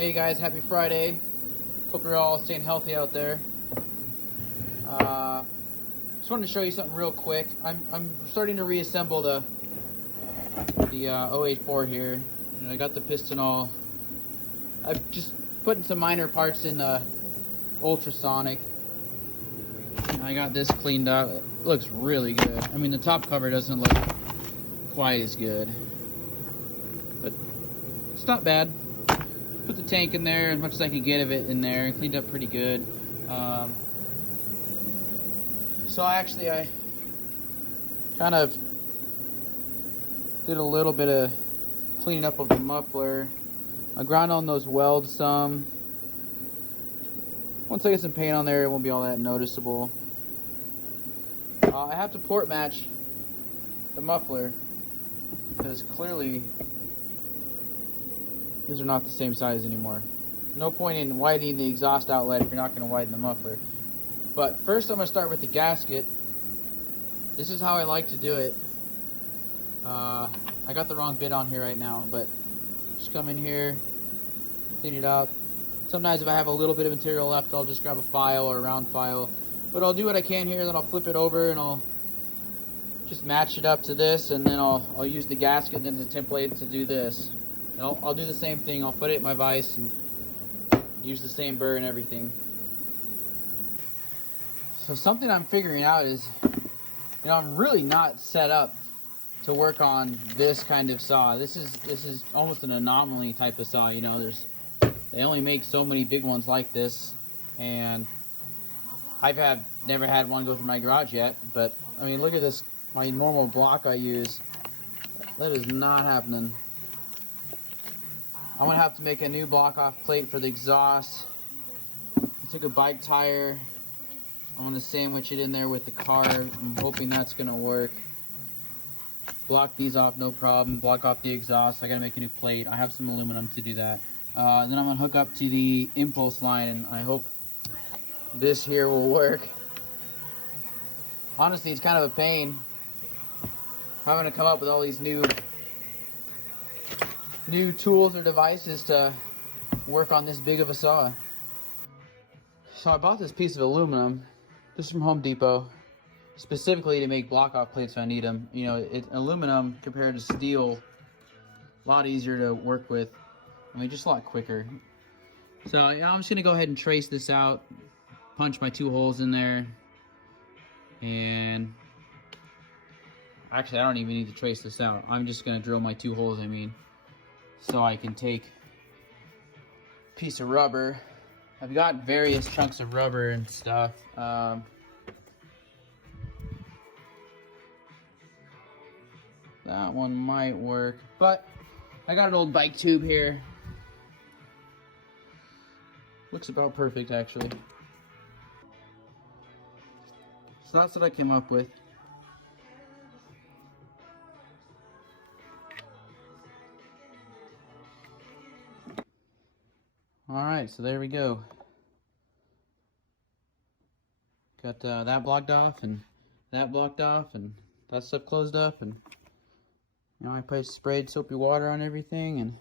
Hey guys, happy Friday. Hope you're all staying healthy out there. Just wanted to show you something real quick. I'm starting to reassemble the 084 here. I got the piston all. I've just putting some minor parts in the ultrasonic. I got this cleaned up. It looks really good. I mean, the top cover doesn't look quite as good, but it's not bad. Put the tank in there as much as I could get of it in there, and cleaned up pretty good. So I kind of did a little bit of cleaning up of the muffler. I ground on those welds some. Once I get some paint on there, it won't be all that noticeable. I have to port match the muffler because clearly these are not the same size anymore. No point in widening the exhaust outlet if you're not going to widen the muffler. But first I'm going to start with the gasket. This is how I like to do it. I got the wrong bit on here right now, but just come in here, clean it up. Sometimes if I have a little bit of material left, I'll just grab a file or a round file. But I'll do what I can here, then I'll flip it over and I'll just match it up to this, and then I'll use the gasket then as a template to do this. And I'll do the same thing. I'll put it in my vise and use the same burr and everything. So something I'm figuring out is, I'm really not set up to work on this kind of saw. This is almost an anomaly type of saw. They only make so many big ones like this, and I've never had one go through my garage yet. But I mean, look at this. My normal block I use, that is not happening. I'm gonna have to make a new block off plate for the exhaust. I took a bike tire. I want to sandwich it in there with the car. I'm hoping that's gonna work. Block these off, no problem. Block off the exhaust. I gotta make a new plate. I have some aluminum to do that. And then I'm gonna hook up to the impulse line, and I hope this here will work. Honestly, it's kind of a pain having to come up with all these new tools or devices to work on this big of a saw. So I bought this piece of aluminum. This is from Home Depot, specifically to make block off plates if I need them. Aluminum compared to steel, a lot easier to work with. I mean, just a lot quicker. So yeah, I'm just gonna go ahead and trace this out, punch my 2 holes in there, and actually I don't even need to trace this out. I'm just gonna drill my 2 holes, so I can take a piece of rubber. I've got various chunks of rubber and stuff. That one might work, but I got an old bike tube here. Looks about perfect, actually. So that's what I came up with. Alright, so there we go. Got that blocked off, and that blocked off, and that stuff closed up, and I sprayed soapy water on everything, and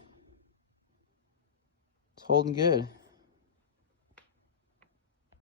it's holding good.